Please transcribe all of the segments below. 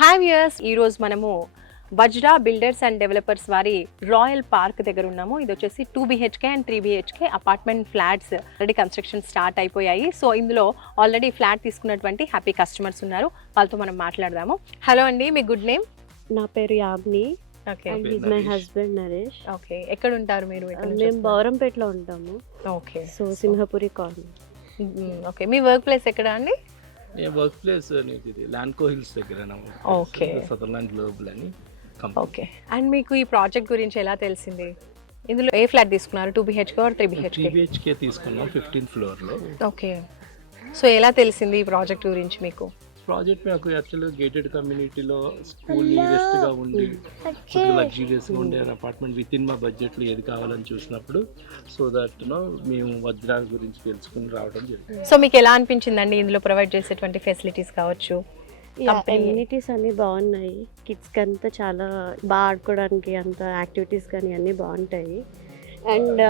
Hi viewers, ఈరోజు మనము Vajra builders and developers వారి రాయల్ పార్క్ దగ్గర ఉన్నాము. ఇది వచ్చేసి 2 BHK and 3 BHK apartment flats already construction start అయిపోయాయి. సో ఇందులో ఆల్రెడీ ఫ్లాట్ తీసుకున్నటువంటి హ్యాపీ కస్టమర్స్ ఉన్నారు, వాళ్ళతో మనం మాట్లాడదాము. హలో అండి, మీ గుడ్ నేమ్? నా పేరు Yabni. Okay, and is my husband Naresh. Okay, ఎక్కడ ఉంటారు మీరు? మేము బౌరంపేటలో ఉంటాము. Okay, so Simhapuri colony. Okay, మీ వర్క్ ప్లేస్ ఎక్కడ అండి? వర్క్ ప్లేస్ ఇది ల్యాండ్కో హిల్స్ దగ్గర ఓకే, సదర్లాండ్ గ్లోబల్ అని ఓకే. అండ్ మీకు ఈ ప్రాజెక్ట్ గురించి ఎలా తెలిసింది? ఇందులో ఏ ఫ్లాట్ తీసుకున్నారు? 2 BHK ఆర్ 3 BHK? 3 BHK తీసుకున్నాం 15th ఫ్లోర్ లో. ఓకే, సో ఎలా తెలిసింది ఈ ప్రాజెక్ట్ గురించి మీకు? ప్రాజెక్ట్ మాకు యాక్చువల్గా గేటెడ్ కమ్యూనిటీలో స్కూల్ నియరెస్ట్ గా ఉండి కొద్దిగా లగ్జరీస్ గా ఉండే అపార్ట్మెంట్ విత్ ఇన్ మా బడ్జెట్ లో ఏది కావాలని చూసినప్పుడు సో దట్ మేము వజ్రా గురించి తెలుసుకుని రావడం జరిగింది. సో మీకు ఎలా అనిపించిందండి ఇందులో ప్రొవైడ్ చేసేటువంటి ఫెసిలిటీస్ కావచ్చు? అమ్యూనిటీస్ అన్ని బాగున్నాయి. కిడ్స్కి అంతా చాలా బాగా ఆడుకోవడానికి అంత యాక్టివిటీస్ కానీ అన్నీ బాగుంటాయి. అండ్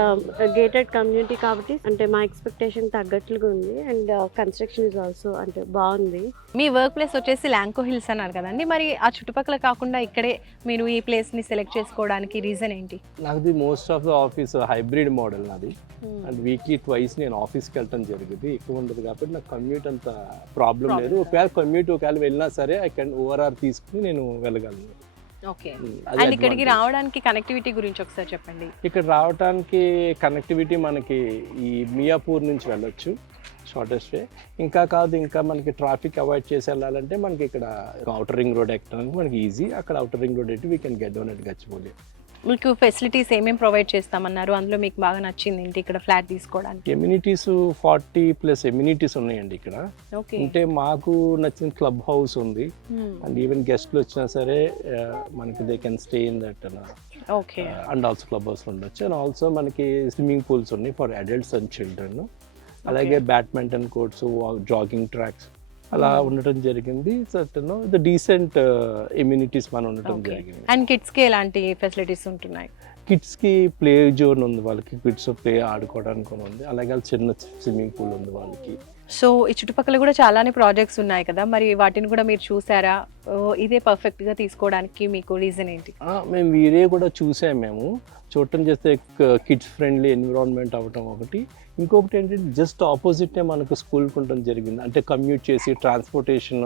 గేటెడ్ కమ్యూనిటీ కాబట్టి అంటే మా ఎక్స్పెక్టేషన్ తగ్గట్లుగా ఉంది. అండ్ కన్స్ట్రక్షన్ ఇస్ ఆల్సో అంటే బాగుంది. మీ వర్క్ ప్లేస్ వచ్చేసి ల్యాంకో హిల్స్ అన్నారు కదండి, మరి ఆ చుట్టుపక్కల కాకుండా ఇక్కడే మీరు ఈ ప్లేస్ ని సెలెక్ట్ చేసుకోవడానికి రీజన్ ఏంటి? నాది most of the office hybrid model నాది. అండ్ వీక్లీ ట్వైస్ నేను ఆఫీస్కి వెళ్ళటం జరిగింది, ఎక్కువ ఉండదు కాబట్టి నాకు కమ్యూట్ అంత ప్రాబ్లం లేదు. ఒకవేళ వెళ్ళినా సరే ఐ కెన్ ఓవరాల్ తీసుకుని నేను వెళ్ళగలను. ఓకే, అండ్ ఇక్కడికి రావడానికి కనెక్టివిటీ గురించి ఒకసారి చెప్పండి. ఇక్కడ రావడానికి కనెక్టివిటీ మనకి ఈ మియాపూర్ నుంచి వెళ్ళొచ్చు, షార్టెస్ట్ వే. ఇంకా కాదు, ఇంకా మనకి ట్రాఫిక్ అవాయిడ్ చేసి వెళ్ళాలంటే మనకి ఇక్కడ అవుటర్ రింగ్ రోడ్ ఎక్కడానికి మనకి ఈజీ. అక్కడ అవుటర్ రింగ్ రోడ్ ఎట్టి we can get down at Gachibowli. మీకు ఫెసిలిటీస్ ఏమేమి ప్రొవైడ్ చేస్తామన్నారు? అందులో మీకు బాగా నచ్చింది ఏంటి ఇక్కడ ఫ్లాట్ తీసుకోవడానికి? ఎమ్యూనిటీస్ 40+ ఎమ్యూనిటీస్ ఉన్నాయండి ఇక్కడ. ఓకే, అంటే మాకు నచ్చిన క్లబ్ హౌస్ ఉంది. అండ్ ఈవెన్ గెస్ట్లు వచ్చినా సరే మనకి they can stay in that. Okay, and also club house ఉండొచ్చు. అండ్ ఆల్సో మనకి స్విమ్మింగ్ పూల్స్ ఉన్నాయి ఫర్ అడల్ట్స్ అండ్ చిల్డ్రన్. అలాగే బ్యాడ్మింటన్ కోర్ట్స్, జాగింగ్ ట్రాక్స్ అలా ఉండటం జరిగింది. ద డీసెంట్ ఎమ్యూనిటీస్ మనం ఉండటం జరిగింది. అండ్ కిడ్స్ కి ఎలాంటి ఫెసిలిటీస్ ఉంటున్నాయి? కిడ్స్ కి ప్లే జోన్ ఉంది, వాళ్ళకి కిడ్స్ ప్లే ఆడుకోవడానికి ఉంది. అలాగే చిన్న స్విమ్మింగ్ పూల్ ఉంది వాళ్ళకి. సో ఈ చుట్టుపక్కల కూడా చాలానే ప్రాజెక్ట్స్ ఉన్నాయి కదా, మరి వాటిని కూడా మీరు చూసారా? ఇదే పర్ఫెక్ట్ గా తీసుకోవడానికి మీకు రీజన్ ఏంటి? మేము వీరే కూడా చూసాము. మేము చూడటం చేస్తే కిడ్స్ ఫ్రెండ్లీ ఎన్విరాన్మెంట్ అవ్వటం ఒకటి. ఇంకొకటి ఏంటంటే జస్ట్ ఆపోజిటే మనకు స్కూల్కి ఉండటం జరిగింది. అంటే కమ్యూట్ చేసి ట్రాన్స్పోర్టేషన్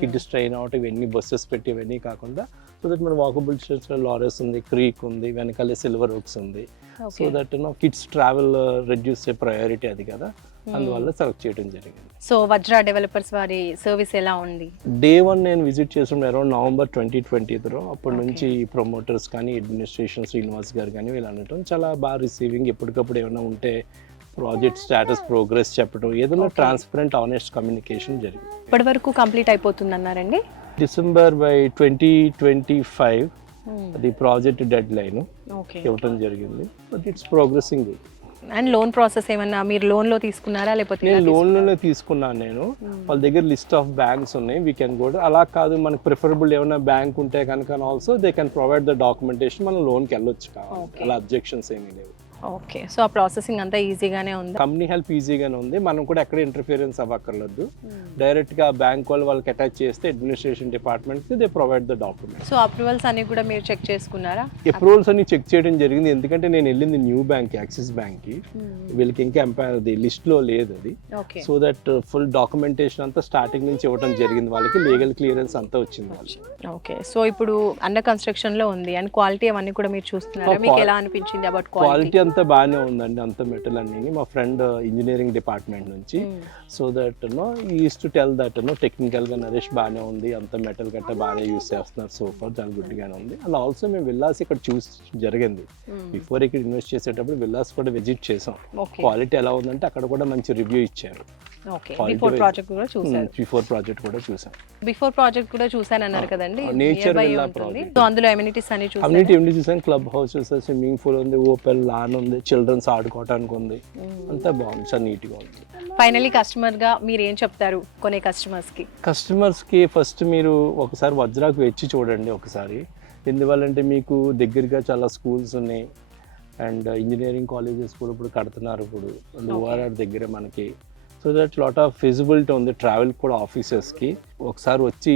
కిడ్స్ ట్రైన్ అవటం ఇవన్నీ బస్సెస్ పెట్టి ఇవన్నీ కాకుండా సో దట్ మన వాకబుల్ డిస్టెన్స్లో లారెస్ ఉంది, క్రీక్ ఉంది, వెనకాలే సిల్వర్ ఓక్స్ ఉంది. So that kids travel reduce చేసే ప్రయారిటీ అది కదా, అందువల్ల సెలెక్ట్ చేయడం జరిగింది. సో వజ్రా డెవలపర్స్ వారి సర్వీస్ ఎలా ఉంది? Day 1 నేను విజిట్ చేసిన అరౌండ్ November 2020. అప్పటి నుంచి ప్రమోటర్స్ కానీ అడ్మినిస్ట్రేషన్ శ్రీనివాస్ గారు కానీ వీళ్ళు అనటం చాలా బాగా రిసీవింగ్. ఎప్పటికప్పుడు ఏమైనా ఉంటే ప్రాజెక్ట్ స్టేటస్ ప్రోగ్రెస్ చెప్పడం, ఏదైనా ట్రాన్స్పరెంట్ ఆనెస్ట్ కమ్యూనికేషన్ జరిగింది. ఇప్పటి వరకు కంప్లీట్ అయిపోతుంది అన్నారండి. December by 2025 అది ప్రాజెక్ట్ డెడ్ లైన్ ఇవ్వటం జరిగింది. But it's progressing. And loan process ఏమన్నా మీరు లోన్ లో తీసుకున్నారా లేకపోతే? నేను లోన్లోనే తీసుకున్నాను. నేను వాళ్ళ దగ్గర లిస్ట్ ఆఫ్ బ్యాంక్స్ ఉన్నాయి, వీ కెన్ గో. అలా కాదు మనకు ప్రిఫరబుల్ ఏమైనా బ్యాంక్ ఉంటే కనుక also they can provide the documentation, మనం లోన్కి వెళ్ళొచ్చు కావాలి. అలా అబ్జెక్షన్స్ ఏమీ లేవు. ఓకే, సో ఆ ప్రాసెసింగ్ అంతా ఈజీగానే ఉంది. కంపెనీ హెల్ప్ ఈజీగానే ఉంది, మనం కూడా ఎక్కడ ఇంటర్ఫియరెన్స్ అవ్వక్కర్లేదు. డైరెక్ట్ గా బ్యాంక్ వాళ్ళు వాళ్ళకి అటాచ్ చేస్తే అడ్మినిస్ట్రేషన్ డిపార్ట్మెంట్ కి they provide the document. So approvals అన్ని కూడా మీరు చెక్ చేసుకున్నారా? అప్రూవల్స్ అన్ని చెక్ చేయడం జరిగింది, ఎందుకంటే నేను వెళ్ళింది న్యూ బ్యాంక్, యాక్సిస్ బ్యాంక్ కి. వీళ్ళకి ఇంకా లిస్ట్ లో లేదు అది. సో దట్ ఫుల్ డాక్యుమెంటేషన్ అంతా స్టార్టింగ్ నుంచి ఇవ్వడం జరిగింది వాళ్ళకి, లీగల్ క్లియరెన్స్ అంతా వచ్చింది వాళ్ళకి. ఓకే, సో ఇప్పుడు అండర్ కన్స్ట్రక్షన్ లో ఉంది అండ్ క్వాలిటీ అవన్నీ కూడా మీరు చూస్తున్నారా? మీకు ఎలా అనిపించింది అబౌట్ క్వాలిటీ? అంతా బాగానే ఉందండి, అంత మెటల్ అన్ని. మా ఫ్రెండ్ ఇంజనీరింగ్ డిపార్ట్మెంట్ నుంచి. So that use to tell that technical గా నరేష్ బాగానే ఉంది, అంత మెటల్ గట్ట బాగానే యూస్ చేస్తున్నారు. సో ఫార్ చాలా గుడ్ గానే ఉంది. అలా ఆల్సో మేము విల్లాస్ ఇక్కడ చూసి జరిగింది. బిఫోర్ ఇక్కడ ఇన్వెస్ట్ చేసేటప్పుడు విల్లాస్ కూడా విజిట్ చేసాం. క్వాలిటీ ఎలా ఉందంటే అక్కడ కూడా మంచి రివ్యూ ఇచ్చారు. బిఫోర్ ప్రాజెక్ట్ కూడా చూసాను. బిఫోర్ ప్రాజెక్ట్ కూడా చూసాను అన్నారు కదండి, నేచర్ సో అందులో అమ్యూనిటీస్ అన్ని చూసాను. క్లబ్ హౌసెస్, స్విమ్మింగ్ పూల్ ఉంది, ఓపెన్ లాన్ ఉంది, చిల్డ్రన్స్ ఆడుకోవడానికి ఉంది, అంతా బాగుంది, చాలా నీట్ గా ఉంది. ఫైనలీ కస్టమర్ గా మీరు ఏం చెప్తారు కొనే కస్టమర్స్ కి? ఫస్ట్ మీరు ఒకసారి వజ్రాకు వచ్చి చూడండి ఒకసారి. ఎందువల్లంటే మీకు దగ్గరగా చాలా స్కూల్స్ ఉన్నాయి అండ్ ఇంజనీరింగ్ కాలేజెస్ కూడా ఇప్పుడు కడుతున్నారు. ఇప్పుడు ఓఆర్ఆర్ దగ్గర మనకి. So so that lot of feasibility ఉంది ట్రావెల్ కూడా ఆఫీసెస్కి. ఒకసారి వచ్చి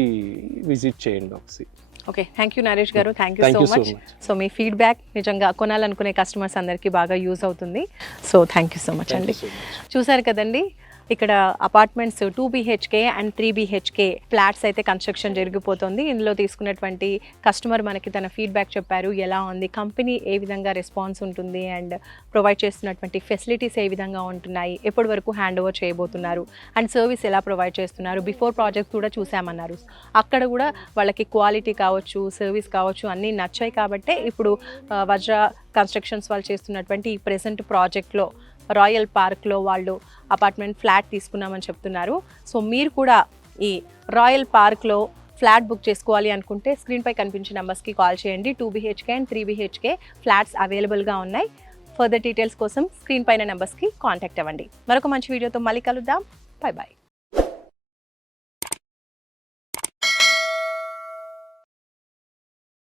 విజిట్ చేయండి ఒకసారి. ఓకే, థ్యాంక్ యూ నరేష్ గారు, thank you Thank so you so much. much. So me feedback నిజంగా కొనాలనుకునే కస్టమర్స్ అందరికీ బాగా యూజ్ అవుతుంది. So thank you so much Thank అండి. you so much. చూసారు కదండి, ఇక్కడ apartments 2 BHK and 3 BHK flats అయితే కన్స్ట్రక్షన్ జరిగిపోతుంది. ఇందులో తీసుకున్నటువంటి కస్టమర్ మనకి తన ఫీడ్బ్యాక్ చెప్పారు, ఎలా ఉంది, కంపెనీ ఏ విధంగా రెస్పాన్స్ ఉంటుంది అండ్ ప్రొవైడ్ చేస్తున్నటువంటి ఫెసిలిటీస్ ఏ విధంగా ఉంటున్నాయి, ఎప్పటి వరకు హ్యాండ్ ఓవర్ చేయబోతున్నారు అండ్ సర్వీస్ ఎలా ప్రొవైడ్ చేస్తున్నారు. బిఫోర్ ప్రాజెక్ట్ కూడా చూసామన్నారు, అక్కడ కూడా వాళ్ళకి క్వాలిటీ కావచ్చు, సర్వీస్ కావచ్చు అన్నీ నచ్చాయి. కాబట్టే ఇప్పుడు వజ్ర కన్స్ట్రక్షన్స్ వాళ్ళు చేస్తున్నటువంటి ఈ ప్రెజెంట్ ప్రాజెక్ట్లో రాయల్ పార్క్లో వాళ్ళు అపార్ట్మెంట్ ఫ్లాట్ తీసుకున్నామని చెప్తున్నారు. సో మీరు కూడా ఈ రాయల్ పార్క్లో ఫ్లాట్ బుక్ చేసుకోవాలి అనుకుంటే స్క్రీన్పై కనిపించే నెంబర్స్కి కాల్ చేయండి. 2 BHK అండ్ 3 BHK ఫ్లాట్స్ అవైలబుల్గా ఉన్నాయి. ఫర్దర్ డీటెయిల్స్ కోసం స్క్రీన్ పైన నెంబర్స్కి కాంటాక్ట్ అవ్వండి. మరొక మంచి వీడియోతో మళ్ళీ కలుద్దాం. Bye bye.